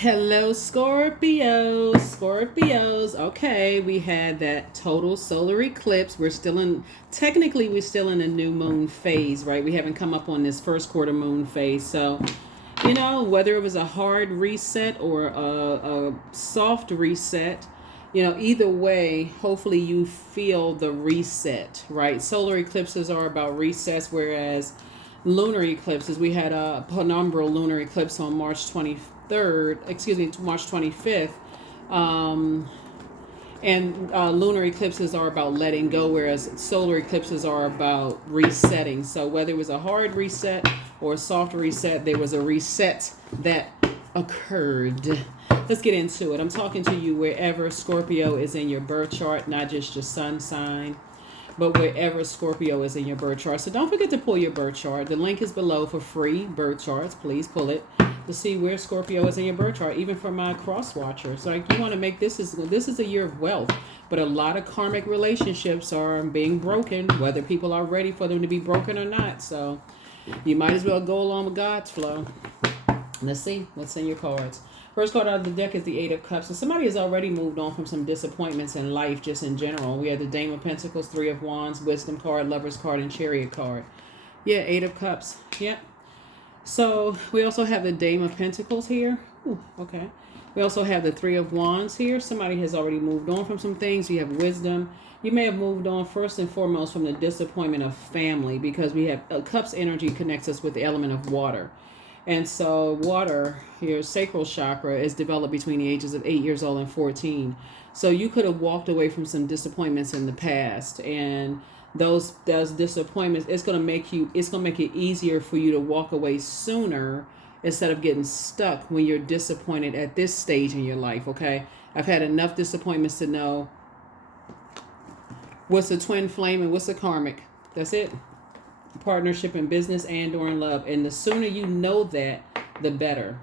Hello, Scorpios. Okay, we had that total solar eclipse. We're still in a new moon phase, right? We haven't come up on this first quarter moon phase. So, whether it was a hard reset or a soft reset, either way, hopefully you feel the reset, right? Solar eclipses are about resets, whereas lunar eclipses, we had a penumbral lunar eclipse on March 25th. Um, and lunar eclipses are about letting go, whereas solar eclipses are about resetting. So whether it was a hard reset or a soft reset, there was a reset that occurred. Let's get into it. I'm talking to you wherever Scorpio is in your birth chart, not just your sun sign, but wherever Scorpio is in your birth chart. So don't forget to pull your birth chart. The link is below for free birth charts. Please pull it to see where Scorpio is in your birth chart, even for my cross watchers. So like, you want to make this is a year of wealth, but a lot of karmic relationships are being broken, whether people are ready for them to be broken or not. So you might as well go along with God's flow. Let's see what's in your cards. First card out of the deck is the Eight of Cups. And somebody has already moved on from some disappointments in life, just in general. We have the Dame of Pentacles, Three of Wands, Wisdom card, Lover's card, and Chariot card. Yeah, Eight of Cups. Yep. So we also have the Dame of Pentacles here. Ooh, okay. We also have the Three of Wands here. Somebody has already moved on from some things. You have Wisdom. You may have moved on first and foremost from the disappointment of family, because we have Cups energy connects us with the element of water. And so water, your sacral chakra, is developed between the ages of 8 years old and 14. So you could have walked away from some disappointments in the past, and those disappointments, it's gonna make it easier for you to walk away sooner instead of getting stuck when you're disappointed at this stage in your life. Okay, I've had enough disappointments to know what's a twin flame and what's a karmic. That's it. Partnership in business and or in love, and the sooner you know that, the better.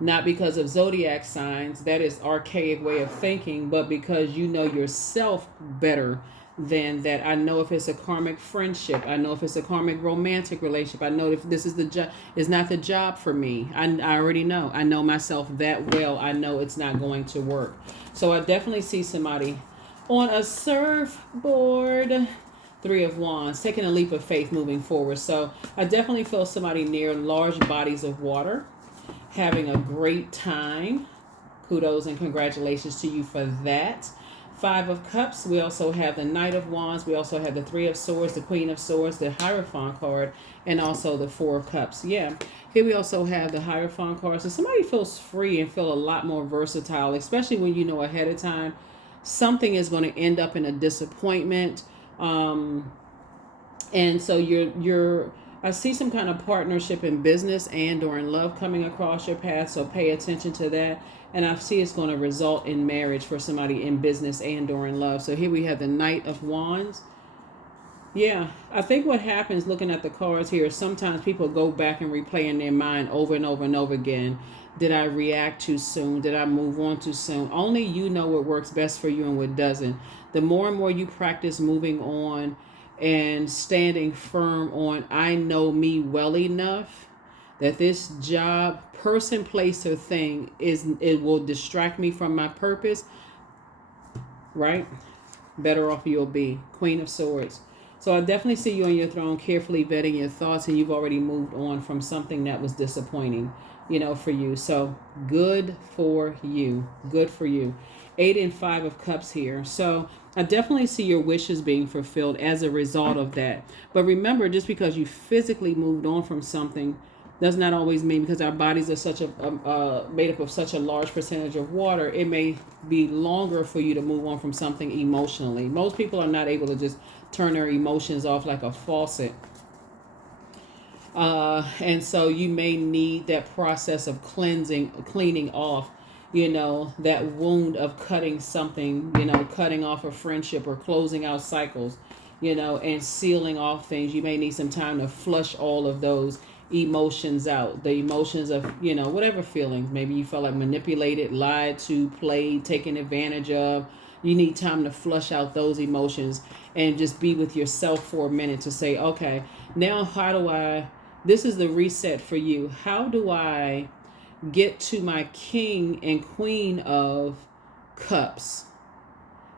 Not because of zodiac signs, that is archaic way of thinking, but because you know yourself better than that. I know if it's a karmic friendship, I know if it's a karmic romantic relationship, I know if this is the job is not the job for me. I already know. I know myself that well. I know it's not going to work. So I definitely see somebody on a surfboard. Three of Wands, taking a leap of faith moving forward. So I definitely feel somebody near large bodies of water, having a great time. Kudos and congratulations to you for that. Five of Cups. We also have the Knight of Wands. We also have the Three of Swords, the Queen of Swords, the Hierophant card, and also the Four of Cups. Yeah. Here we also have the Hierophant card. So somebody feels free and feel a lot more versatile, especially when you know ahead of time something is going to end up in a disappointment. And so I see some kind of partnership in business and or in love coming across your path. So pay attention to that. And I see it's going to result in marriage for somebody in business and or in love. So here we have the Knight of Wands. Yeah, I think what happens looking at the cards here is sometimes people go back and replay in their mind over and over and over again. Did I react too soon? Did I move on too soon? Only you know what works best for you and what doesn't. The more and more you practice moving on and standing firm on, I know me well enough that this job, person, place, or thing it will distract me from my purpose, right? Better off you'll be. Queen of Swords. So I definitely see you on your throne, carefully vetting your thoughts, and you've already moved on from something that was disappointing, for you. So good for you. Good for you. Eight and Five of Cups here. So I definitely see your wishes being fulfilled as a result of that. But remember, just because you physically moved on from something does not always mean, because our bodies are such made up of such a large percentage of water, it may be longer for you to move on from something emotionally. Most people are not able to just turn their emotions off like a faucet. And so you may need that process of cleaning off, that wound of cutting something, cutting off a friendship or closing out cycles, and sealing off things. You may need some time to flush all of those emotions out, the emotions of whatever feelings. Maybe you felt like manipulated, lied to, played, taken advantage of. You need time to flush out those emotions and just be with yourself for a minute to say, okay, now how do I this is the reset for you. How do I get to my King and Queen of Cups,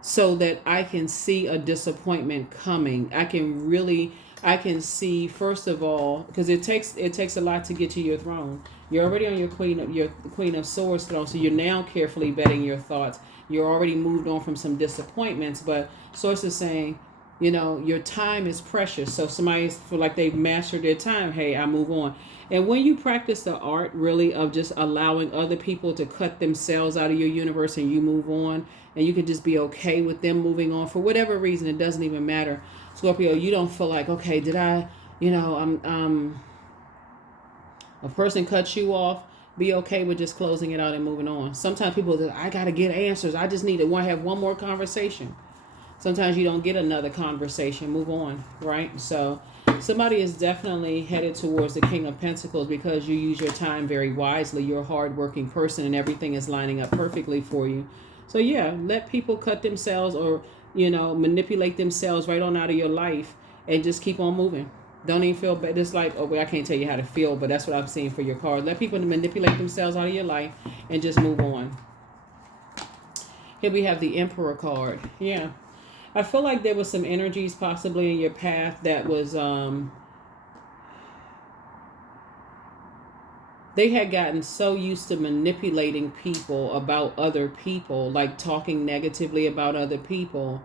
so that I can see a disappointment coming. I can see, first of all, because it takes a lot to get to your throne. You're already on your Queen of Swords throne, so you're now carefully vetting your thoughts. You're already moved on from some disappointments, but Source is saying, your time is precious. So somebody's feel like they've mastered their time. Hey, I move on. And when you practice the art really of just allowing other people to cut themselves out of your universe and you move on, and you can just be okay with them moving on for whatever reason, it doesn't even matter. Scorpio, you don't feel like, okay, did I, a person cuts you off, be okay with just closing it out and moving on. Sometimes people say, I got to get answers. I just need to have one more conversation. Sometimes you don't get another conversation. Move on, right? So somebody is definitely headed towards the King of Pentacles because you use your time very wisely. You're a hardworking person and everything is lining up perfectly for you. So yeah, let people cut themselves or, manipulate themselves right on out of your life and just keep on moving. Don't even feel bad. It's like, I can't tell you how to feel, but that's what I'm seeing for your card. Let people manipulate themselves out of your life and just move on. Here we have the Emperor card. Yeah. I feel like there was some energies possibly in your path that was, they had gotten so used to manipulating people about other people, like talking negatively about other people,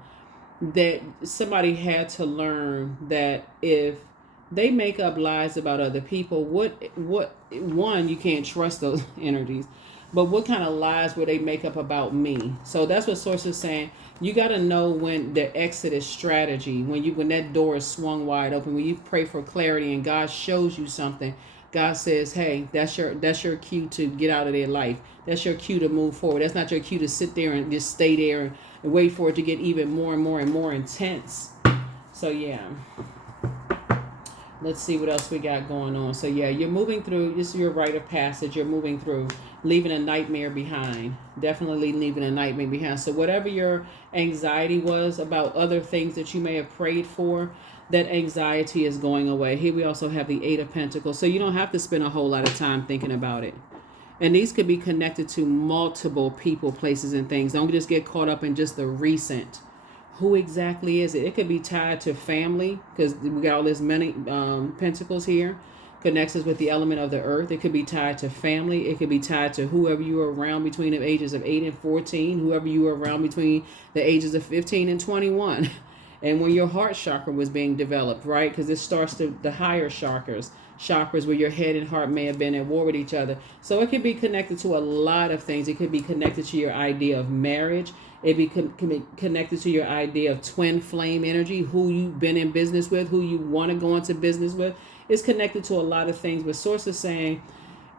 that somebody had to learn that if they make up lies about other people, one, you can't trust those energies. But what kind of lies would they make up about me? So that's what Source is saying. You got to know when the exit is strategy, when that door is swung wide open, when you pray for clarity and God shows you something. God says, hey, that's your cue to get out of their life. That's your cue to move forward. That's not your cue to sit there and just stay there and wait for it to get even more and more and more intense. So yeah. Let's see what else we got going on. So yeah, you're moving through. This is your rite of passage. You're moving through, leaving a nightmare behind. Definitely leaving a nightmare behind. So whatever your anxiety was about other things that you may have prayed for, that anxiety is going away. Here we also have the Eight of Pentacles. So you don't have to spend a whole lot of time thinking about it. And these could be connected to multiple people, places, and things. Don't just get caught up in just the recent. Who exactly is it? It could be tied to family because we got all this many pentacles here. Connects us with the element of the earth. It could be tied to family. It could be tied to whoever you were around between the ages of 8 and 14. Whoever you were around between the ages of 15 and 21. And when your heart chakra was being developed, right? Because this starts to the higher chakras where your head and heart may have been at war with each other. So it could be connected to a lot of things. It could be connected to your idea of marriage. It can be connected to your idea of twin flame energy, who you've been in business with, who you want to go into business with. It's connected to a lot of things. But Source is saying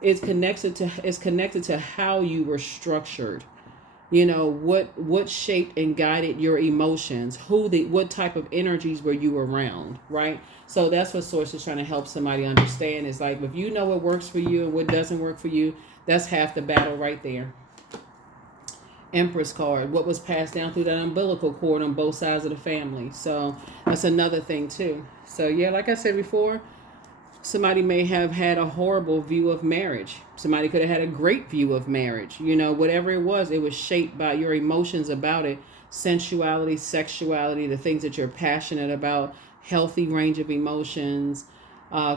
it's connected to how you were structured. What shaped and guided your emotions, what type of energies were you around, right? So that's what Source is trying to help somebody understand. Is like, if you know what works for you and what doesn't work for you, that's half the battle right there. Empress card, what was passed down through that umbilical cord on both sides of the family. So that's another thing too. So yeah, like I said before, somebody may have had a horrible view of marriage. Somebody could have had a great view of marriage. Whatever it was shaped by your emotions about it. Sensuality, sexuality, the things that you're passionate about, healthy range of emotions,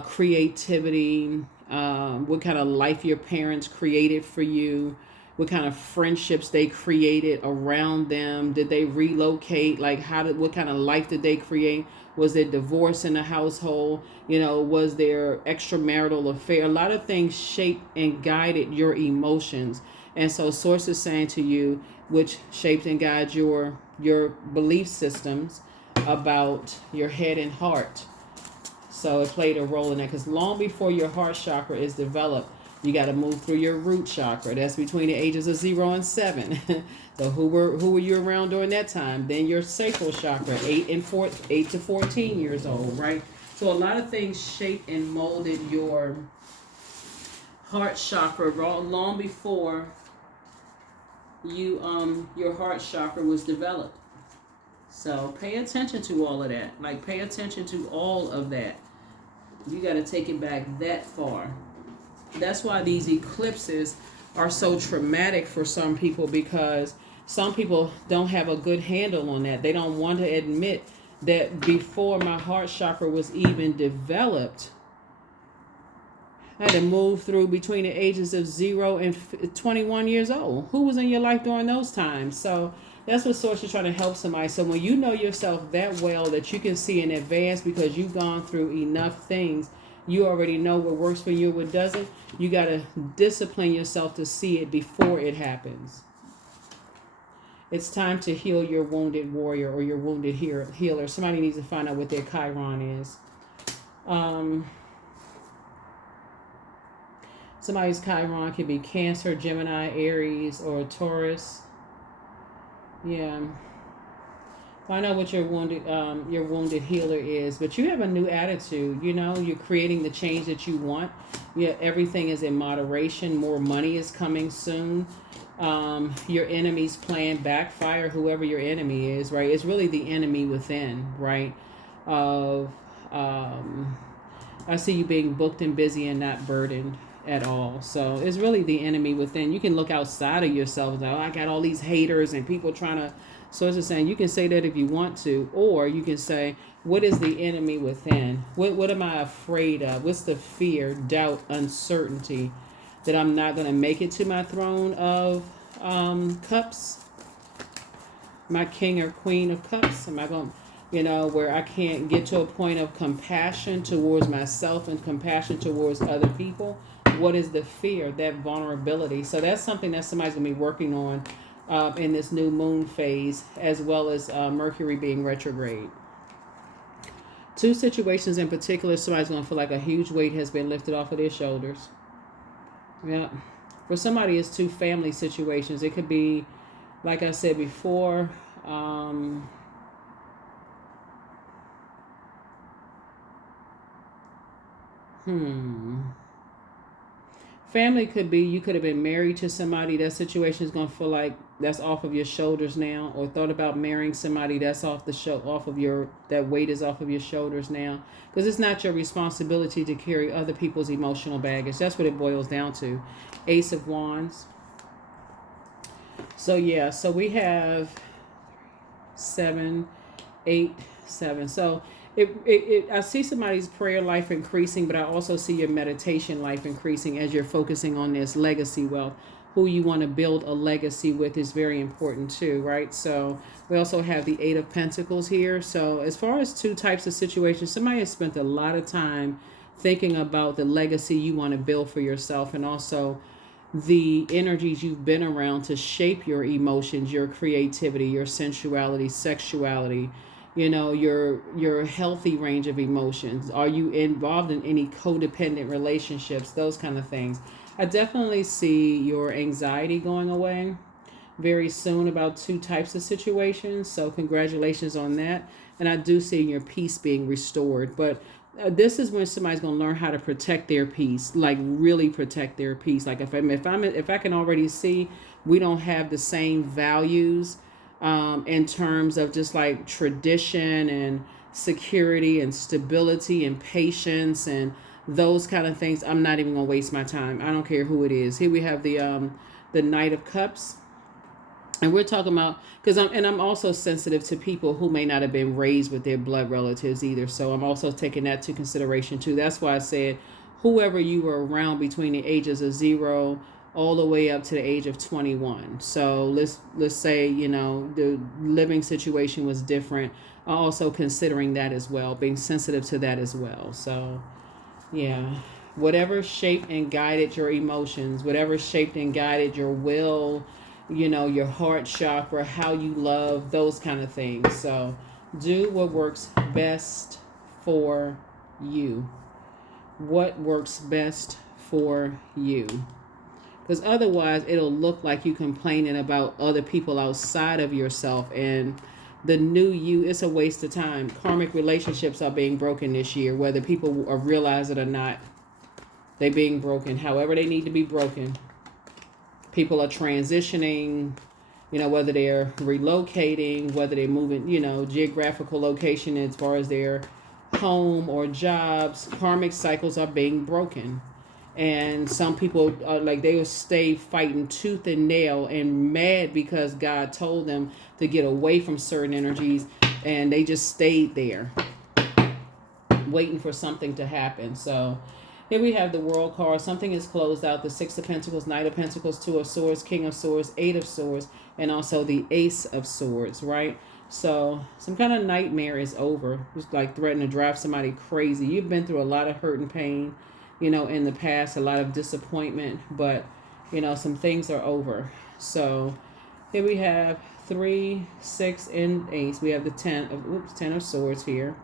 creativity, what kind of life your parents created for you, what kind of friendships they created around them. Did they relocate? Like, what kind of life did they create? Was there divorce in the household? Was there extramarital affair? A lot of things shaped and guided your emotions. And so Source is saying to you, which shapes and guides your belief systems about your head and heart. So it played a role in that, because long before your heart chakra is developed, you got to move through your root chakra. That's between the ages of 0 and 7. So who were you around during that time? Then your sacral chakra, 8 to 14 years old, right? So a lot of things shaped and molded your heart chakra long before your heart chakra was developed. So pay attention to all of that. Like, pay attention to all of that. You got to take it back that far. That's why these eclipses are so traumatic for some people, because some people don't have a good handle on that. They don't want to admit that before my heart chakra was even developed, I had to move through between the ages of 0 and 21 years old. Who was in your life during those times? So that's what Source is trying to help somebody. So when you know yourself that well that you can see in advance because you've gone through enough things, you already know what works for you and what doesn't. You got to discipline yourself to see it before it happens. It's time to heal your wounded warrior or your wounded healer. Somebody needs to find out what their Chiron is. Somebody's Chiron can be Cancer, Gemini, Aries, or Taurus. Yeah. Find out what your wounded healer is. But you have a new attitude. You know, you're creating the change that you want. Yeah, everything is in moderation. More money is coming soon. Your enemy's plan backfire, whoever your enemy is, right? It's really the enemy within, right? I see you being booked and busy and not burdened at all. So it's really the enemy within. You can look outside of yourself and say, oh, I got all these haters and people trying to. So it's just saying, you can say that if you want to, or you can say, what is the enemy within? What am I afraid of? What's the fear, doubt, uncertainty that I'm not going to make it to my throne of cups? My king or queen of cups? Am I going, where I can't get to a point of compassion towards myself and compassion towards other people? What is the fear, that vulnerability? So that's something that somebody's going to be working on in this new moon phase, as well as Mercury being retrograde. Two situations in particular, somebody's going to feel like a huge weight has been lifted off of their shoulders. Yeah. For somebody, it's two family situations. It could be, like I said before, Family could be, you could have been married to somebody. That situation is going to feel like that's off of your shoulders now, or thought about marrying somebody that's off of your, that weight is off of your shoulders now, because it's not your responsibility to carry other people's emotional baggage. That's what it boils down to. Ace of Wands. So yeah, so we have 7, 8, 7. So I see somebody's prayer life increasing, but I also see your meditation life increasing as you're focusing on this legacy wealth. Who you want to build a legacy with is very important too, right? So we also have the 8 of Pentacles here. So as far as two types of situations, somebody has spent a lot of time thinking about the legacy you want to build for yourself, and also the energies you've been around to shape your emotions, your creativity, your sensuality, sexuality, your healthy range of emotions. Are you involved in any codependent relationships? Those kind of things. I definitely see your anxiety going away very soon about two types of situations. So congratulations on that. And I do see your peace being restored. But this is when somebody's going to learn how to protect their peace, like really protect their peace. Like if I can already see we don't have the same values in terms of just like tradition and security and stability and patience and those kind of things, I'm not even gonna waste my time. I don't care who it is. Here we have the Knight of Cups, and we're talking about, because I'm also sensitive to people who may not have been raised with their blood relatives either. So I'm also taking that to consideration too. That's why I said whoever you were around between the ages of 0 all the way up to the age of 21. So let's say, the living situation was different. Also considering that as well, being sensitive to that as well. So yeah, whatever shaped and guided your emotions, whatever shaped and guided your will, your heart chakra, how you love, those kind of things. So do what works best for you. What works best for you. Because otherwise it'll look like you complaining about other people outside of yourself, and the new you, it's a waste of time. Karmic relationships are being broken this year, whether people realize it or not. They're being broken however they need to be broken. People are transitioning, whether they're relocating, whether they're moving, geographical location as far as their home or jobs. Karmic cycles are being broken. And some people like they will stay fighting tooth and nail and mad because God told them to get away from certain energies, and they just stayed there waiting for something to happen. So here we have the World card. Something is closed out. The Six of Pentacles, Knight of Pentacles, Two of Swords, King of Swords, Eight of Swords, and also the Ace of Swords, right? So some kind of nightmare is over. Just like threatening to drive somebody crazy. You've been through a lot of hurt and pain, in the past, a lot of disappointment, but, some things are over. So here we have 3, 6, and Ace. We have the 10 of Swords here.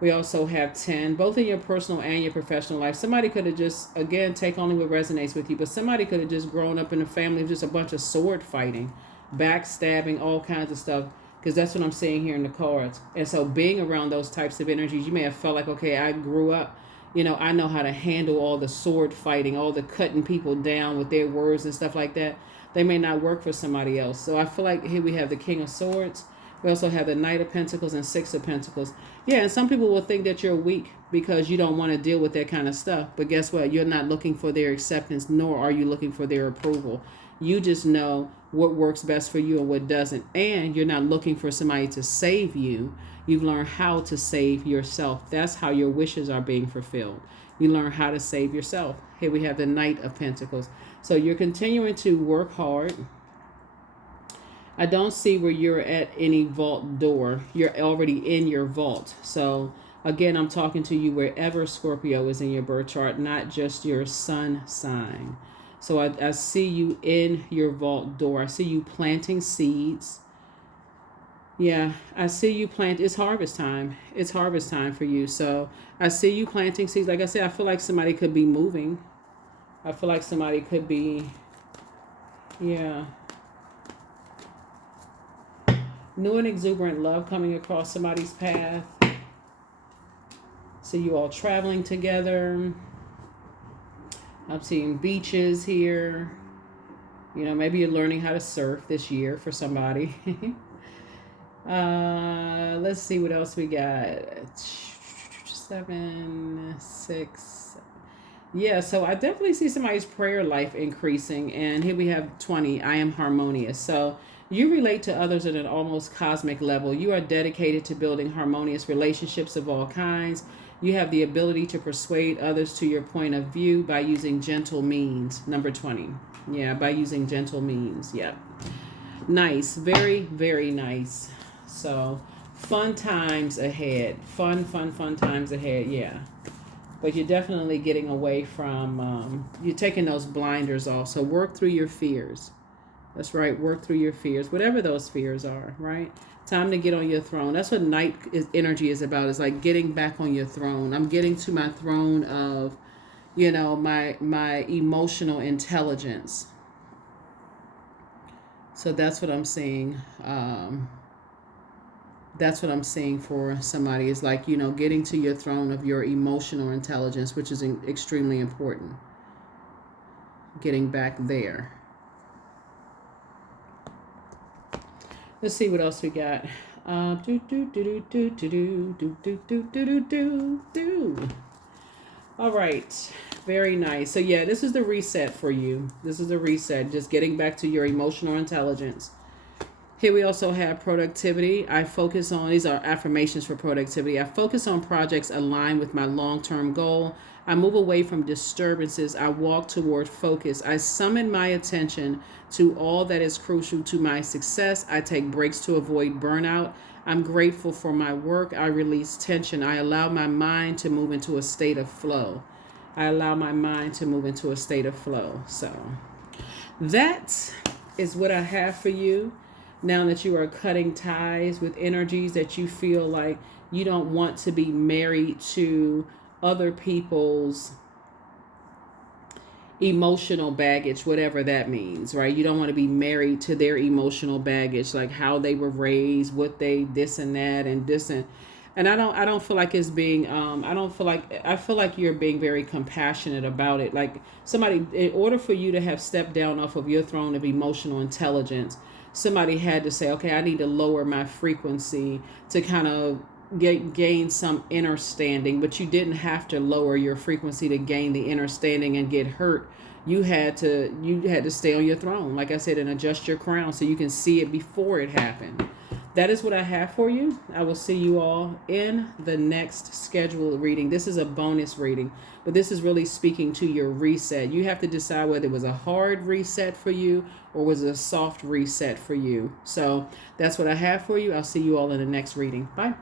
We also have 10, both in your personal and your professional life. Somebody could have just, again, take only what resonates with you, but somebody could have just grown up in a family of just a bunch of sword fighting, backstabbing, all kinds of stuff, because that's what I'm seeing here in the cards. And so being around those types of energies, you may have felt like, okay, I grew up, I know how to handle all the sword fighting, all the cutting people down with their words and stuff like that. They may not work for somebody else. So I feel like here we have the King of Swords. We also have the Knight of Pentacles and Six of Pentacles. Yeah, and some people will think that you're weak because you don't want to deal with that kind of stuff. But guess what? You're not looking for their acceptance, nor are you looking for their approval. You just know what works best for you and what doesn't. And you're not looking for somebody to save you. You've learned how to save yourself. That's how your wishes are being fulfilled. You learn how to save yourself. Here we have the Knight of Pentacles. So you're continuing to work hard. I don't see where you're at any vault door. You're already in your vault. So again, I'm talking to you wherever Scorpio is in your birth chart, not just your sun sign. So I see you in your vault door. I see you planting seeds. Yeah, I see you plant. It's harvest time. It's harvest time for you. So I see you planting seeds. Like I said, I feel like somebody could be moving. I feel like somebody could be, yeah. New and exuberant love coming across somebody's path. See you all traveling together. I'm seeing beaches here. Maybe you're learning how to surf this year for somebody. Let's see what else we got. 7, 6. Yeah, so I definitely see somebody's prayer life increasing. And here we have 20. I am harmonious. So you relate to others at an almost cosmic level. You are dedicated to building harmonious relationships of all kinds. You have the ability to persuade others to your point of view by using gentle means. Number 20. Yeah, by using gentle means. Yeah. Nice. Very, very nice. So fun times ahead. Fun times ahead. Yeah. But you're definitely getting away from, you're taking those blinders off. So work through your fears. That's right. Work through your fears, whatever those fears are, right? Time to get on your throne. That's what night energy is about. It's like getting back on your throne. I'm getting to my throne of, my emotional intelligence. So that's what I'm seeing. That's what I'm seeing for somebody. Is like, getting to your throne of your emotional intelligence, which is extremely important. Getting back there. Let's see what else we got. All right. Very nice. So yeah, this is the reset for you. This is the reset. Just getting back to your emotional intelligence. Here we also have productivity. I focus on, these are affirmations for productivity. I focus on projects aligned with my long-term goal. I move away from disturbances. I walk toward focus. I summon my attention to all that is crucial to my success. I take breaks to avoid burnout. I'm grateful for my work. I release tension. I allow my mind to move into a state of flow. I allow my mind to move into a state of flow. So that is what I have for you. Now that you are cutting ties with energies that you feel like you don't want to be married to other people's emotional baggage, whatever that means, right? You don't want to be married to their emotional baggage, like how they were raised, what they this and that and this and I don't feel like it's being I feel like you're being very compassionate about it. Like somebody, in order for you to have stepped down off of your throne of emotional intelligence, somebody had to say, okay, I need to lower my frequency to kind of gain some inner standing, but you didn't have to lower your frequency to gain the inner standing and get hurt. You had to stay on your throne, like I said, and adjust your crown so you can see it before it happened. That is what I have for you. I will see you all in the next scheduled reading. This is a bonus reading, but this is really speaking to your reset. You have to decide whether it was a hard reset for you or was it a soft reset for you. So that's what I have for you. I'll see you all in the next reading. Bye.